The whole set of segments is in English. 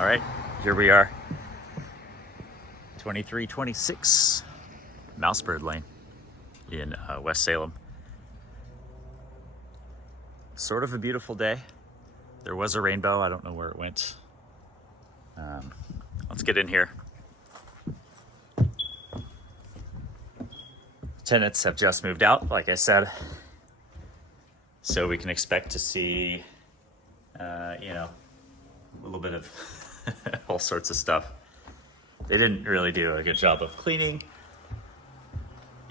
All right, here we are. 2326 Mousebird Lane in West Salem. Sort of a beautiful day. There was a rainbow. I don't know where it went. Let's get in here. Tenants have just moved out, like I said. So we can expect to see, a little bit of all sorts of stuff. They didn't really do a good job of cleaning.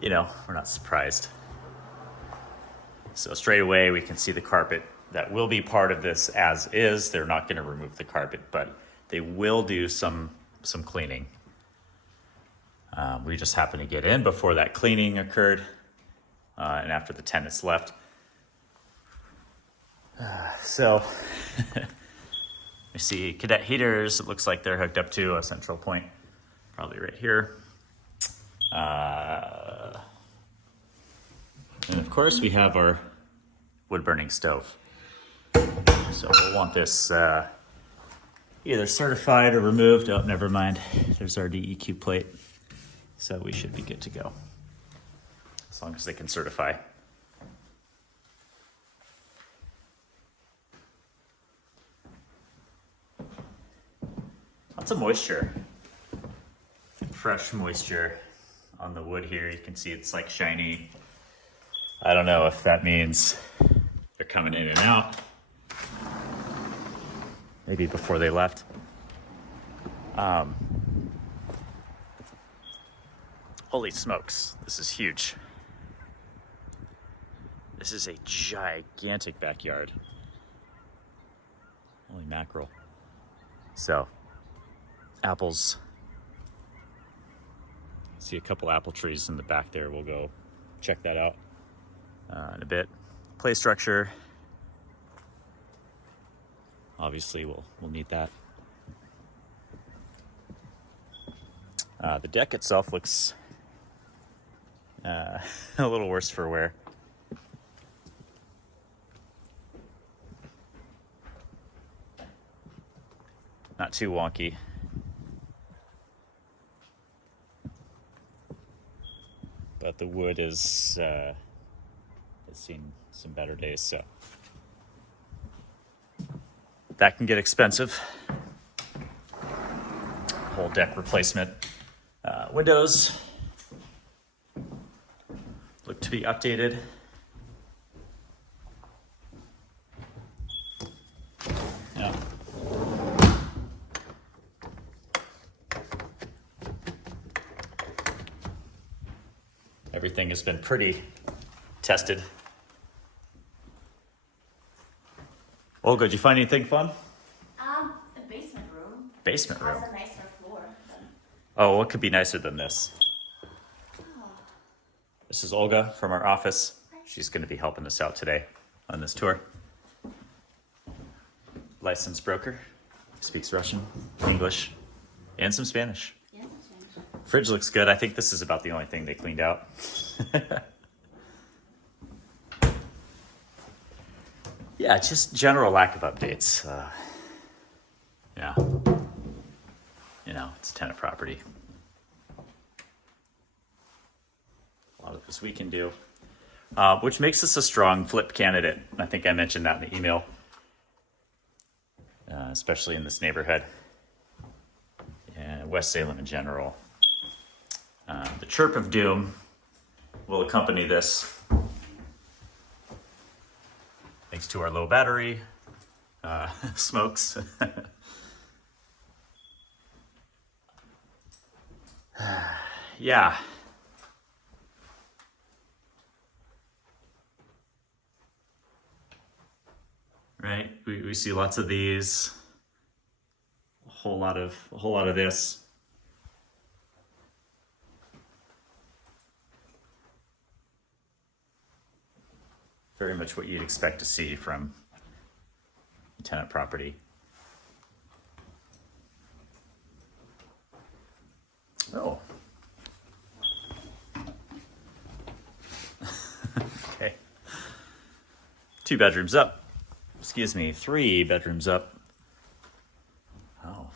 We're not surprised. So straight away we can see the carpet that will be part of this as is. They're not going to remove the carpet, but they will do some cleaning. We just happened to get in before that cleaning occurred and after the tenants left. So we see cadet heaters. It looks like they're hooked up to a central point, probably right here. And of course we have our wood burning stove. So we'll want this either certified or removed. Oh, never mind. There's our DEQ plate. So we should be good to go, as long as they can certify. Lots of moisture, fresh moisture on the wood here. You can see it's like shiny. I don't know if that means they're coming in and out. Maybe before they left. Holy smokes, this is huge. This is a gigantic backyard. Holy mackerel. So, apples. See a couple apple trees in the back there. We'll go check that out in a bit. Play structure. Obviously, we'll need that. The deck itself looks a little worse for wear. Not too wonky. But the wood has seen some better days, so that can get expensive. Whole deck replacement. Windows look to be updated. Yeah. Everything has been pretty tested. Olga, did you find anything fun? A basement room. Basement room. Has a nicer floor. Oh, what could be nicer than this? This is Olga from our office. She's going to be helping us out today on this tour. Licensed broker. Speaks Russian, English, and some Spanish. Yes, it's Spanish. Fridge looks good. I think this is about the only thing they cleaned out. Yeah, just general lack of updates. Yeah. It's a tenant property. A lot of this we can do, which makes us a strong flip candidate. I think I mentioned that in the email, especially in this neighborhood and West Salem in general. The chirp of doom will accompany this. Thanks to our low battery, smokes. Yeah. Right, we see lots of these. A whole lot of this. Very much what you'd expect to see from a tenant property. Oh. Okay. 2 bedrooms up. Excuse me, 3 bedrooms up. Oh.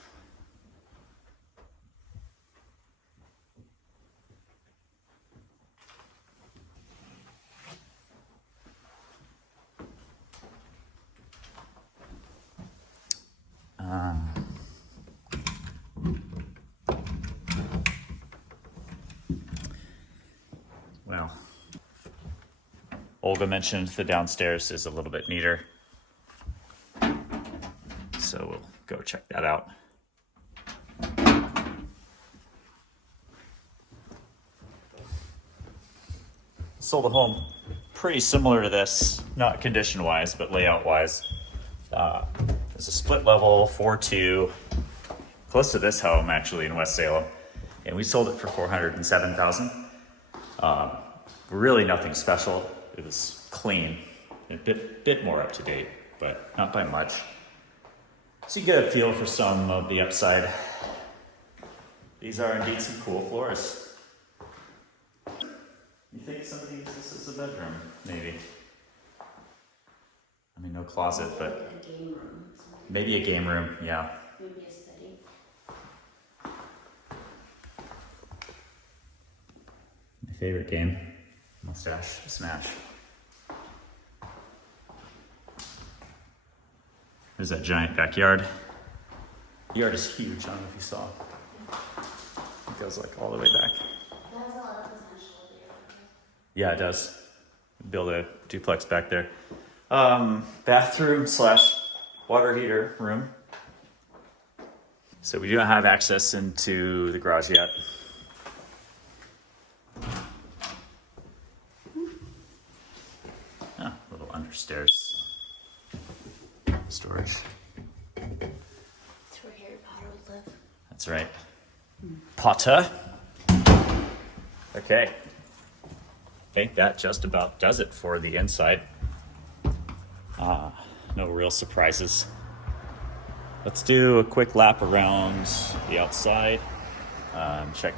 Well, Olga mentioned the downstairs is a little bit neater, so we'll go check that out. Sold a home pretty similar to this, not condition wise, but layout wise. It's a split level 4-2, close to this home actually in West Salem, and we sold it for $407,000. Really nothing special. It was clean, a bit more up to date, but not by much. So you get a feel for some of the upside. These are indeed some cool floors. You think somebody uses this as a bedroom, maybe? I mean, no closet, but A game room. maybe a game room, yeah. Maybe a study. My favorite game, Mustache Smash. There's that giant backyard. The yard is huge, I don't know if you saw. It goes like all the way back. That has a lot of potential there. Yeah, it does. Build a duplex back there. Bathroom / water heater room. So we do not have access into the garage yet. Ah, little understairs storage. That's where Harry Potter would live. That's right. Potter. Okay. I think that just about does it for the inside. No real surprises. Let's do a quick lap around the outside. Check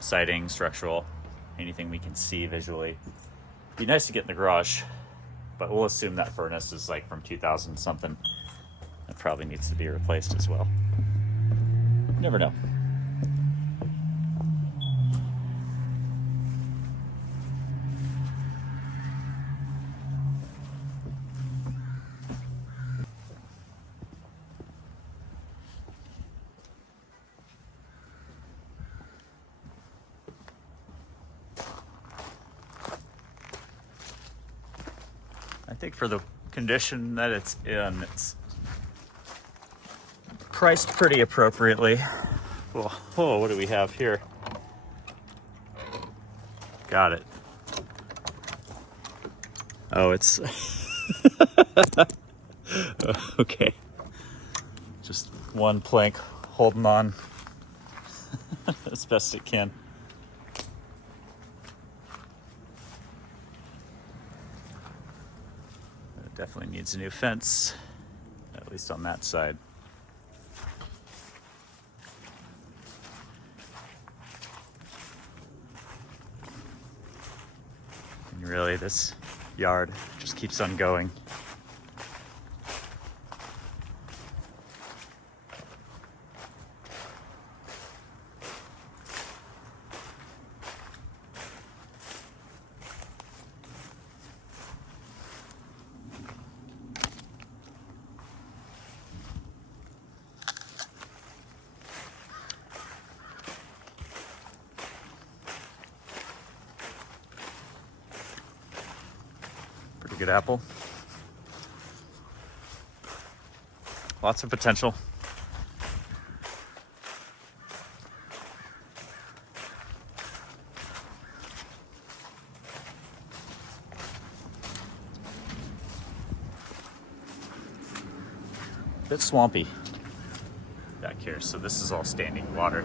siding, structural, anything we can see visually. Be nice to get in the garage, but we'll assume that furnace is like from 2000 something. It probably needs to be replaced as well. Never know. I think for the condition that it's in, it's priced pretty appropriately. Well, oh, what do we have here? Got it. Oh, it's okay. Just one plank holding on as best it can. It definitely needs a new fence, at least on that side. And really, this yard just keeps on going. Pretty good apple. Lots of potential. Bit swampy back here, so this is all standing water. I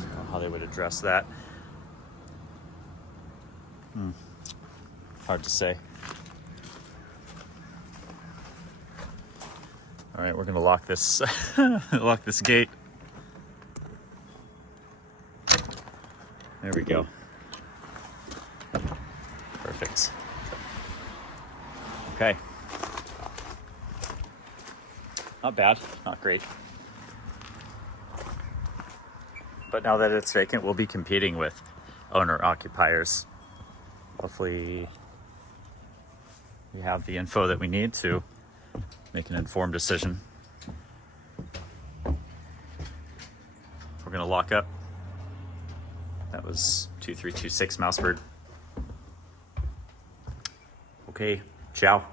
don't know how they would address that. Hard to say. All right, we're gonna lock this lock this gate. There we go. Perfect. Okay. Not bad, not great. But now that it's vacant, we'll be competing with owner-occupiers. Hopefully we have the info that we need to make an informed decision. We're gonna lock up. That was 2326 Mousebird. Okay, ciao.